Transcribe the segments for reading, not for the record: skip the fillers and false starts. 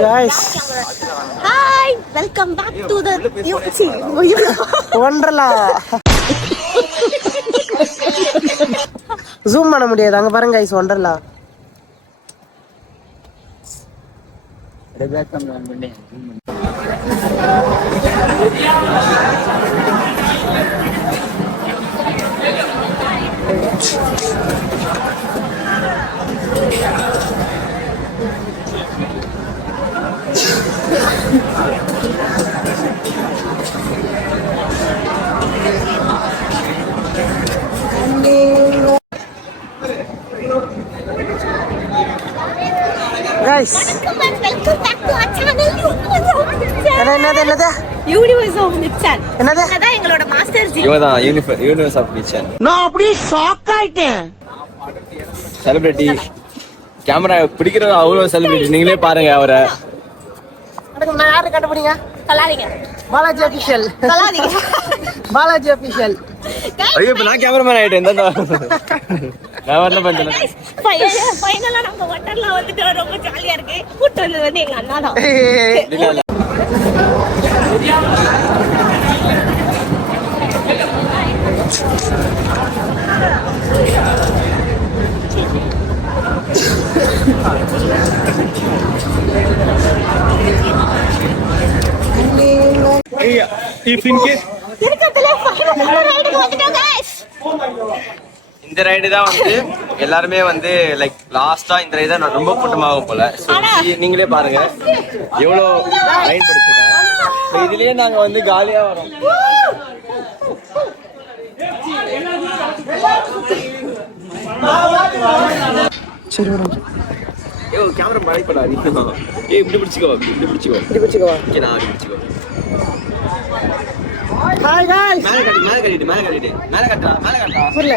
guys. Hi, welcome back to the Wonderla. Zoom பண்ண முடியாது அங்க பாருங்க guys Wonderla. Guys, welcome back to our channel. என்னது Universe of Mitchan. என்னது அதான் எங்களோட மாஸ்டர் ஜி. இவதான் யூனிவர்ஸ் ஆஃப் மிச்சன். நான் அப்படியே ஷாக் ஆயிட்டேன். செலிபிரிட்டி கேமரா பிடிக்கிறது அவ்வளவு செலிபிரிட்டி. நீங்களே பாருங்க அவரை. நான் யாரை கண்டுபிடிங்க? சொல்லாதீங்க. பாலாஜி அபிஷியல். சொல்லாதீங்க. பாலாஜி அபிஷியல். ஐயோ இப்ப நான் கேமராமேன் ஆயிட்டேன். நான் வரல பஞ்சல. ஃபைனலா நம்ம வண்டர்லா வந்துட்டு ரொம்ப ஜாலியா இருக்கு. கூட்டி வந்து எங்க அண்ணா தான். இல்ல if in case இந்த ரைடு தான் வந்து எல்லாருமே வந்து லைக் லாஸ்டா இந்த ரைடு தான் ரொம்ப கூட்டமாகும் போல. நீங்களே பாருங்க எவ்வளோ ரைட் படிச்சிருக்காங்க. இதுலயே நாங்க வந்து காலியா வரோம். சரி வரோம். ஏ கேமரா மறைப்படா நீ. ஏய் இப்படி பிடிச்சுக்கோ. ஓகே நான் அப்படி பிடிச்சுக்கோ. Hi guys. மேல கட்டா. புரியல.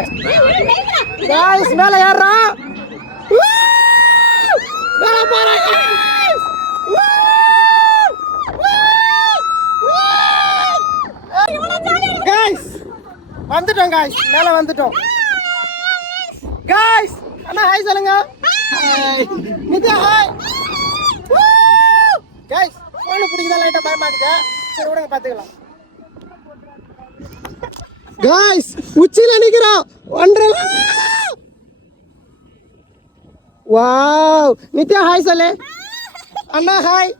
गाइस மேல ஏறறா. மேல பாரு गाइस. गाइस வந்துட்டோம் गाइस. மேல வந்துட்டோம். गाइस அண்ணா ஹாய் சொல்லுங்க. Hi. Nithya hi. Guys phone பிடிக்குதா லைட்டா பயமா இருக்கு. சரி விடுங்க பாத்துக்கலாம். गाइस உச்சில நிக்கிறோம். வண்டர்லா. வாவ் நித்யா ஹாய் சொல்லு. அண்ணா ஹாய்.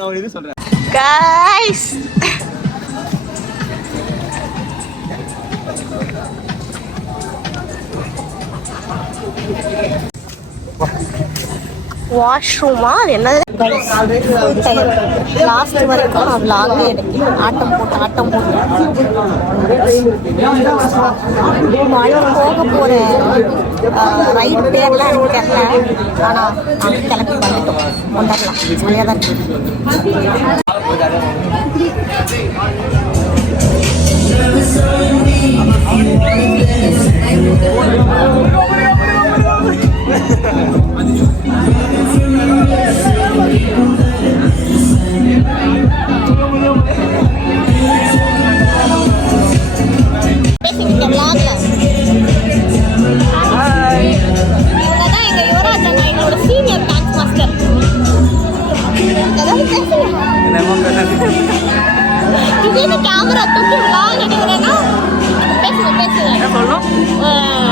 நான் இது சொல்றேன். Guys. வாஷ்ரூமா என்னது லாஸ்ட் வரைக்கும் நான் vlog எடுக்கிறேன். ஆட்டம் போட்டு போக போற ரைட் பேர்லாம் எனக்கு தெரியல. ஆனா நாங்கள் கிளம்பி வந்துட்டோம். கொண்டாடலாம் ஜாலியாக தான் இருக்கு. கேமரா தூக்கி vlog எடுக்கிறேன்னா பேசுங்க.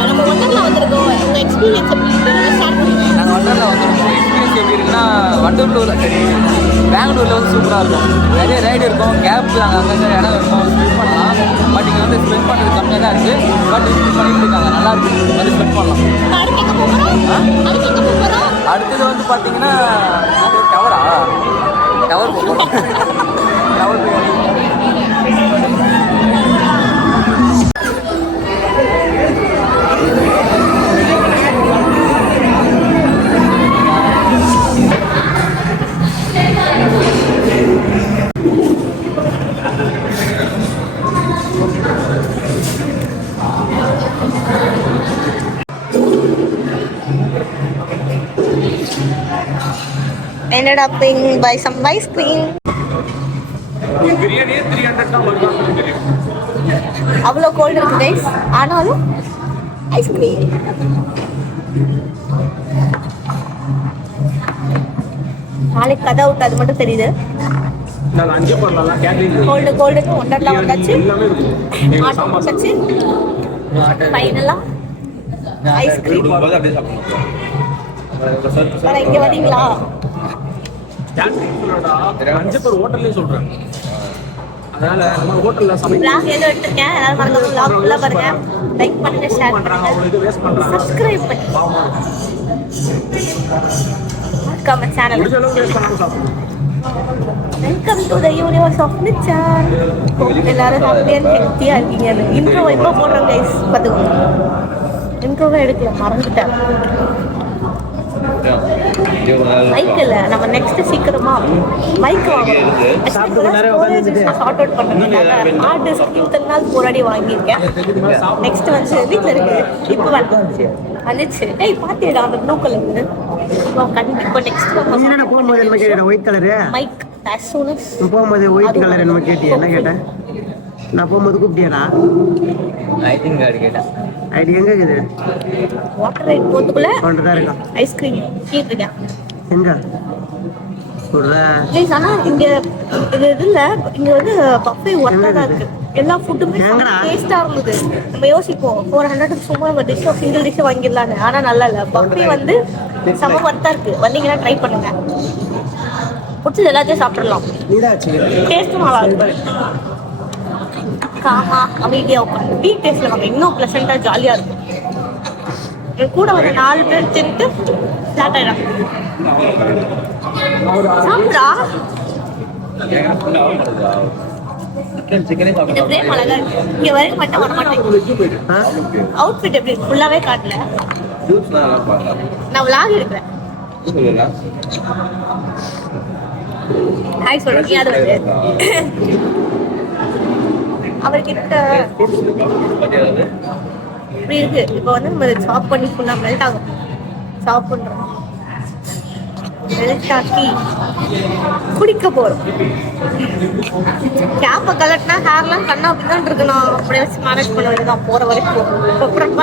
நம்ம வண்டர்லா வந்திருக்கோம். உங்க எக்ஸ்பீரியன்ஸ் எப்படி இருக்கு ஷேர் பண்ணுங்க. நாங்கள் வண்டர்லா வந்திருக்கோம். எக்ஸ்பீரியன்ஸ் எப்படி இருக்குன்னா வண்டர்லூரில் சரி பெங்களூரில் வந்து சூப்பராக இருக்கும். நிறைய ரைடு இருக்கும். கேப் அங்கங்கே இடம் இருக்கும். ஸ்பெண்ட் பண்ணலாம். பட் இங்கே வந்து ஸ்பெண்ட் பண்ணுறது கம்மியாக தான் இருக்குது. பட் யூஸ் பண்ணிட்டு இருக்காங்க. நல்லா இருக்கு. வந்து ஸ்பெண்ட் பண்ணலாம். அடுத்தது வந்து பார்த்தீங்கன்னா டவர் போகிறோம். டவர் போய் ended up being by some ice cream. பிரியாணியே 300 தான் வருவாங்க தெரியும். அவ்வளோ கோல்டு இருக்கு கைஸ். ஆனாலும் ஐஸ்கிரீம் நாளைக்கு கதை அவுட் அது மட்டும் தெரியுது. கோல்டுக்கு ஒண்டர்லாம் வந்தாச்சு, ஆட்டோ வந்தாச்சு, ஃபைனலா ஐஸ்கிரீம். இங்க வரீங்களா? ஹோட்டல்லே சொல்றேன். அதனால நம்ம ஹோட்டல்ல vlog ஏதோ எடுத்துக்கேன். எல்லாரும் மறக்காம vlog ஃபுல்லா பாருங்க. லைக் பண்ணுங்க, ஷேர் பண்ணுங்க, சப்ஸ்கிரைப் பண்ணுங்க. Comment channel. Welcome to the universe of Nichchan. எல்லாரும் ஹாப்பியா ஹெல்த்தியா இருக்கீங்க. இன்ட்ரோ இப்போ போடுறோம் கைஸ், பாத்துக்கோங்க. இன்ட்ரோவே எடுக்கல, மறந்துட்டேன். மைக் இல்ல, நம்ம நெக்ஸ்ட் சீக்கிரமா மைக் வாங்கணும். ஷார்ட் அவுட் பண்ணுறதுக்காக ஹார்ட் டிஸ்க் இத்தனை நாள் போராடி வாங்கியிருக்கேன். நெக்ஸ்ட் வந்து வீட்டில் இருக்கு, இப்போ வந்துச்சு. ஏய் பாத்தியடா அந்த ப்ளூ கலர். கண்டிப்பா நெக்ஸ்ட் போகும்போது என்ன கேட்டேன்? White colour mic as soon as போகும்போது ஒயிட் கலர் என்ன கேட்டியா? என்ன கேட்டேன்? நான் போகும்போது கூப்பிட்டியாடா? ஐ திங்க் அது கேட்டேன். ஐடி எங்க இருக்குது? வாட்டர் ரைட் போறதுக்குள்ள கொண்டுதான் இருக்கான். ஐஸ்கிரீம் கீழ்ருக்கேன். எங்க சொல்ற? ப்ளீஸ் ஆனா இங்க இது இல்ல, இங்க வந்து பஃபே ஒர்க்கா தான் இருக்கு. எல்லா ஃபுட்டுமே டேஸ்டா இருந்தது. நம்ம யோசிப்போம் 400 சும்மா ஒரு டிஷ் சிங்கிள் டிஷ் வாங்கிடலான்னு. ஆனா நல்லா இல்ல, பஃபே வந்து செம ஒர்த்தா இருக்கு. வந்தீங்கன்னா ட்ரை பண்ணுங்க. பிடிச்சது எல்லாத்தையும் சாப்பிடலாம். டேஸ்ட்டும் நல்லா இருக்கு. காமா அமைதியா உட்காந்து வீக் டேஸ்ட்ல நம்ம இன்னும் பிளசண்டா ஜாலியா இருக்கும். கூட ஒரு 4 பேர் தின்ட்டு ஸ்டார்ட் ஆயிடும். சாப்பிடா இந்த பிரேம் அழகா இருக்கு. இங்க வரைக்கும் மட்டும் வர மாட்டேன். அவுட்ஃபிட் எப்படி ஃபுல்லாவே காட்டல. நான் vlog எடுக்கிறேன். ஹாய் சொல்றீங்க. அது வந்து அவர்கிட்ட இப்படி இருக்கு. இப்போ வந்து நம்ம சாப் பண்ணி ஃபுல்லா மெல்ட் ஆகும். சாப் பண்றோம், மெல்ட் ஆக்கி குடிக்க போறோம். கேப்பை கலட்டினா ஹேர்லாம் கண்ணா அப்படிதான் இருக்கு. நான் அப்படியே வச்சு மேனேஜ் பண்ண வேண்டியதான் போற வரைக்கும். அப்புறம்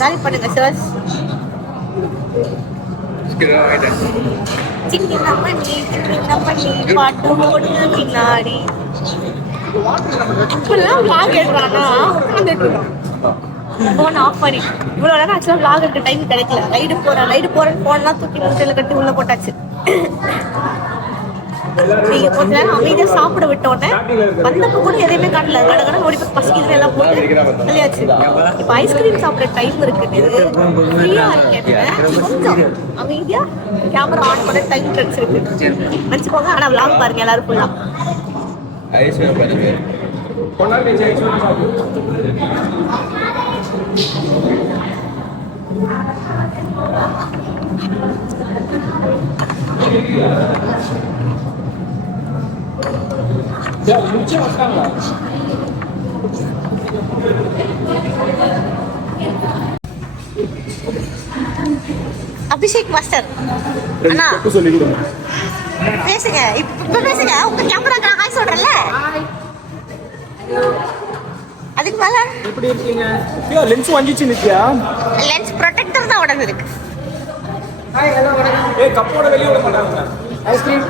காலி பண்ணுங்க சார். சின்ன பண்ணி பாட்டு போட்டு பின்னாடி இப்பெல்லாம் vlog எடுறானா ஃபோன் ஆஃப் பண்ணி. இவ்வளோ நேரம் ஆக்சுவலாக vlog எடுக்க டைம் கிடைக்கல. ரைடு போறேன்னு ஃபோன்லாம் தூக்கி மூட்டையில கட்டி உள்ள போட்டாச்சு. நீங்க கொஞ்ச நேரம் அமைதியா சாப்பிட விட்டோன்னே வந்தப்ப கூட எதையுமே காட்டல. கடகட ஓடி போய் பசிக்கிற எல்லாம் போட்டு சொல்லியாச்சு. இப்ப ஐஸ்கிரீம் சாப்பிட டைம் இருக்குது, ஃப்ரீயா இருக்கேன். கொஞ்சம் அமைதியா கேமரா ஆன் பண்ண டைம் கிடைச்சிருக்கு வச்சுக்கோங்க. ஆனா vlog பாருங்க எல்லாரும் ஃபுல்லா. அபிஷேக் மாஸ்டர் அண்ணா பேசுங்க. இப்ப பேசுங்க. உங்க கேமராக்கு நான் ஹாய் சொல்றேன்ல. அதுக்கு மேல எப்படி இருக்கீங்க? லென்ஸ் வாங்கிச்சு நித்யா. லென்ஸ் ப்ரொடெக்டர் தான் உடனே இருக்கு. ஏய் கப்போட வெளிய விட மாட்டாங்க. ஐஸ்கிரீம்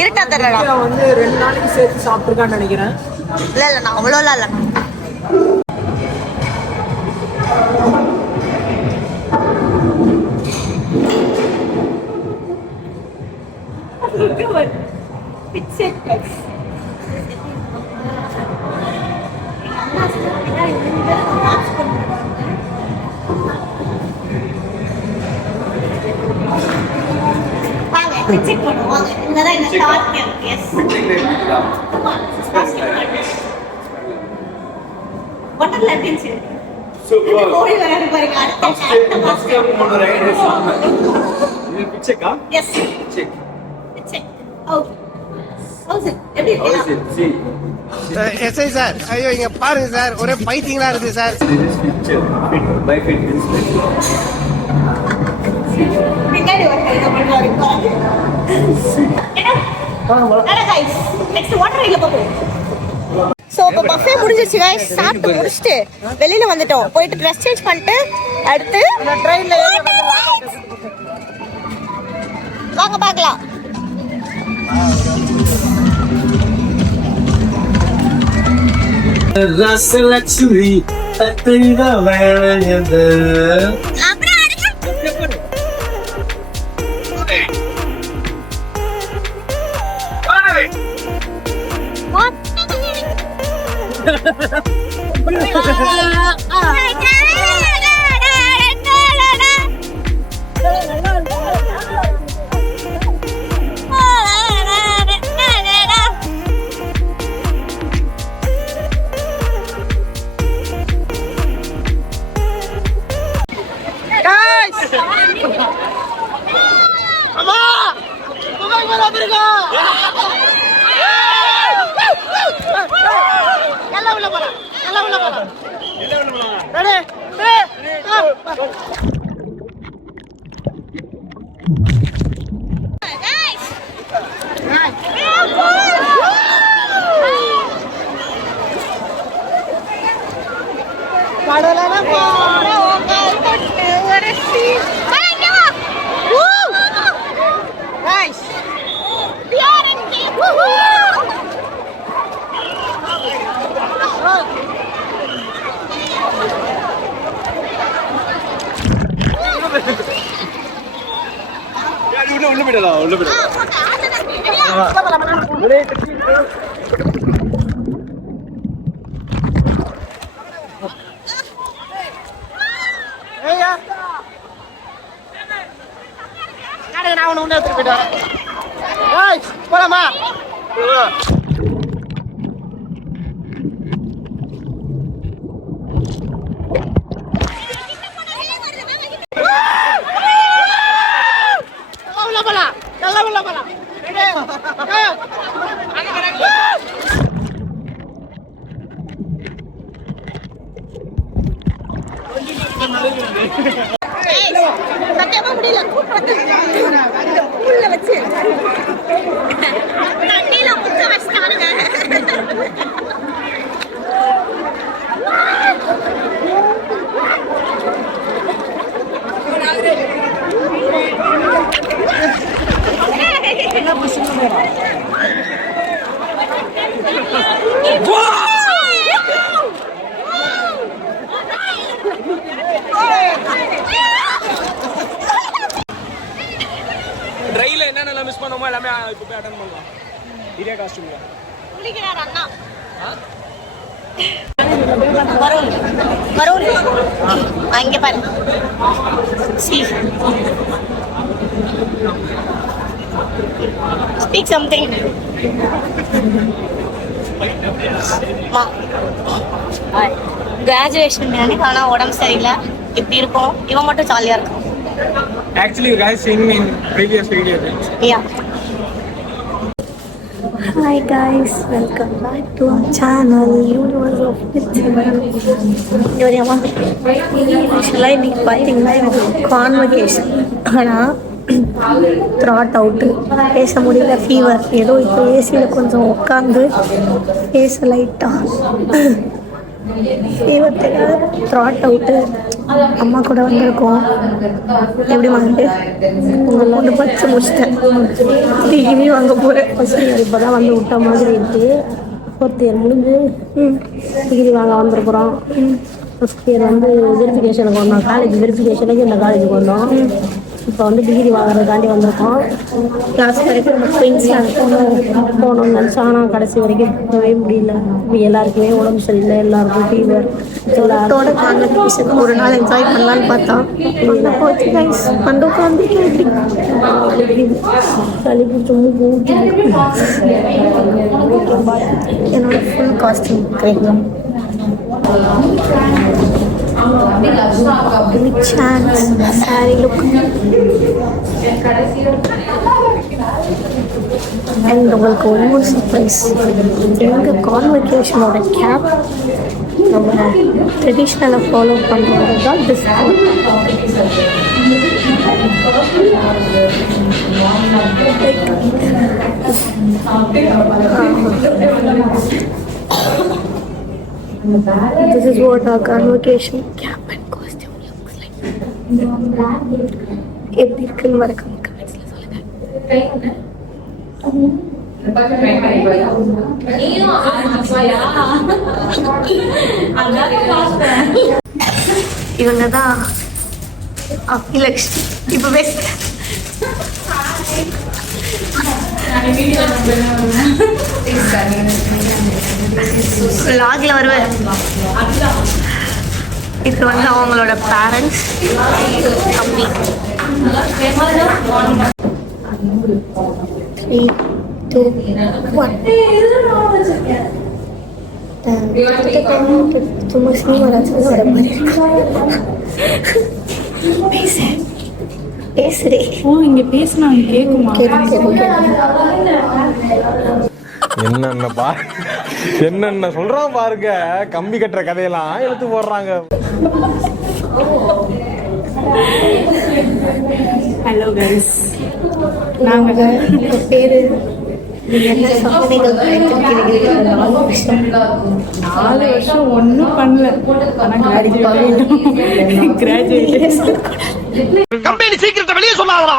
இருட்டா தரடா. நான் வந்து 2 நாளைக்கு சேர்த்து சாப்பிட்டுருக்கான்னு நினைக்கிறேன். இல்ல நான் அவ்வளோலாம் இல்லை. செக் பண்ணுவாங்க. இங்கதான் இந்த ஷார்ட் கேம். எஸ் வண்டர்லேண்ட் இருந்துச்சு. கோழி விளையாடு பாருங்க. அடுத்த பிச்சைக்கா? எஸ் பிச்சை. ஓ எப்படி இருக்கு? எஸ்ஐ சார், ஐயோ இங்க பாருங்க சார், ஒரே பைத்தியங்களா இருக்கு சார். பின்னாடி வந்து என்ன பண்றாரு பாருங்க. என்ன கைஸ் நெக்ஸ்ட் வாட்டர் ரைட்ல போறோம். ஸோ இப்போ பஃபே முடிஞ்சிச்சு guys. சாப்பிட்டு முடிச்சுட்டு வெளியில வந்துட்டோம். போயிட்டு ட்ரெஸ் சேஞ்ச் பண்ணிட்டு அடுத்து ட்ரெயின்ல வாங்க பார்க்கலாம். ரசலட்சுமி தத்தைத வேலையது உள்ள போயிடலாம் உள்ள போயிடலாம் நான் ஒண்ணு எடுத்துட்டு போயிட்டு வரேன். போலாமா? சத்தியமா முடியல. உள்ள வச்சு தண்ணியில முக்க வச்சுட்டானுங்க. ட்ரைல என்னென்ன மிஸ் பண்ணோமோ எல்லாமே இப்போ போய் அட்டன் பண்ணலாம். இதே காஸ்டியூம்ல குளிக்கிறார் அண்ணா. வருண் வருண் அங்க பாரு. Speak something. கிராஜுவேஷன் ஆனா உடம்பு சரியில்லை. இப்படி இருக்கும். இவன் மட்டும் ஜாலியா இருக்கும். Actually, you guys seen me in previous videos. Yeah. Hi guys, welcome back to our channel Universe of Actually, இன்னைக்கு பார்த்தீங்கன்னா எனக்கு கான்வகேஷன். ஆனால் த்ராட் அவுட்டு, பேச முடியல, ஃபீவர். ஏதோ இப்போ ஏசியில் கொஞ்சம் உட்காந்து பேச லைட்டாக ஃபீவர் தெரியாது, த்ராட் அவுட்டு. அம்மா கூட வந்திருக்கோம். எப்படி வாங்கிட்டு உங்கள் பொண்ணு படித்து முடிச்சிட்டேன். டிகிரி வாங்க போகிறேன். ஃபஸ்ட் இயர் இப்போ தான் வந்து விட்ட மாதிரி இருக்குது. ஃபோர்த் இயர் முடிஞ்சு டிகிரி வாங்க வந்திருக்குறோம். ஃபஸ்ட் இயர் வந்து வெரிஃபிகேஷனுக்கு வந்தோம். காலேஜ் வெரிஃபிகேஷனுக்கு இந்த காலேஜுக்கு வந்தோம். இப்போ வந்து டிகிரி வாங்குறதுக்காண்டி வந்திருக்கோம். கிளாஸ் வரைக்கும் குயின்ஸ்லாண்ட் போகணும்னு நினச்சோம். ஆனால் கடைசி வரைக்கும் போகவே முடியல. எல்லாருக்குமே உடம்பு சரியில்லை, எல்லாருக்கும் ஃபீவர். எல்லாத்தோட கான்வெகேஷன் ஒரு நாள் என்ஜாய் பண்ணலான்னு பார்த்தோம். போச்சு கைஸ். வந்து உட்காந்துருக்கேன். எப்படி சளி பிடிச்சி ஊட்டி என்னோட ஃபுல் காஸ்டியூம் கிடைக்கும். chance saree look and உங்களுக்கு ஒரு more surprise. எங்க கான்வெகேஷனோட கேப் நம்ம ட்ரெடிஷ்னலாக ஃபாலோ பண்ணுறது தான் discount. This is what our convocation cap and costume looks like. எப்படி இருக்குன்னு மறக்காம கமெண்ட்ஸ்ல சொல்லுங்க. இவங்க தான் அபிலக்ஷ்மி. இப்ப பேச லாக்ல வருவேன். இது வந்து அவங்களோட பேரண்ட்ஸ் தம்பி. 3, 2, 1. சும்மா சீமராஜ் வர மாதிரி பேசுறே. ஓ இங்க பேசினா கேக்குமா? என்னென்ன சொல்றான் பாருங்க. கம்பி கட்டுற கதையெல்லாம் எடுத்து போடுறாங்க. ஹலோ கைஸ், நாங்க பேரு என்ன சாதனைகள் படைத்திருக்கிறீர்கள்? 4 வருஷம் ஒன்றும் பண்ணல. ஆனால் கிராஜுவேட் கம்பெனி சீக்கிரத்தை வெளியே சொல்லாதடா.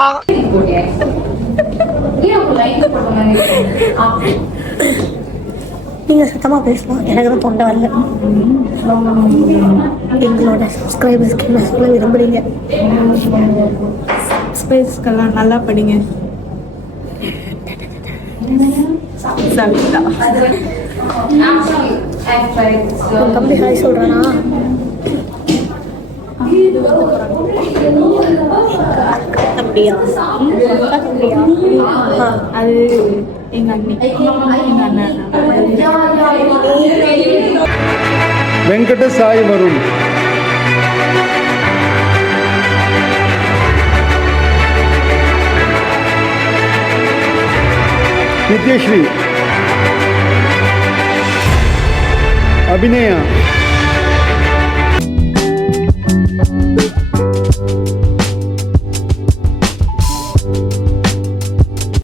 நீங்க சத்தமா பேசலாம், எனக்கு தான் தொண்டை வரல. எங்களோட சப்ஸ்கிரைபர்ஸ்க்கு என்ன சொல்ல விரும்புறீங்க? ஸ்பேஸ்க்கெல்லாம் நல்லா படிங்க. சவிதா உன் தம்பி ஹாய் சொல்றானா? தம்பியா? தம்பியா? அது எங்க அண்ணி, எங்க அண்ணன். வெங்கட சாய் வருண், நித்யஸ்ரீ, அபிநயா,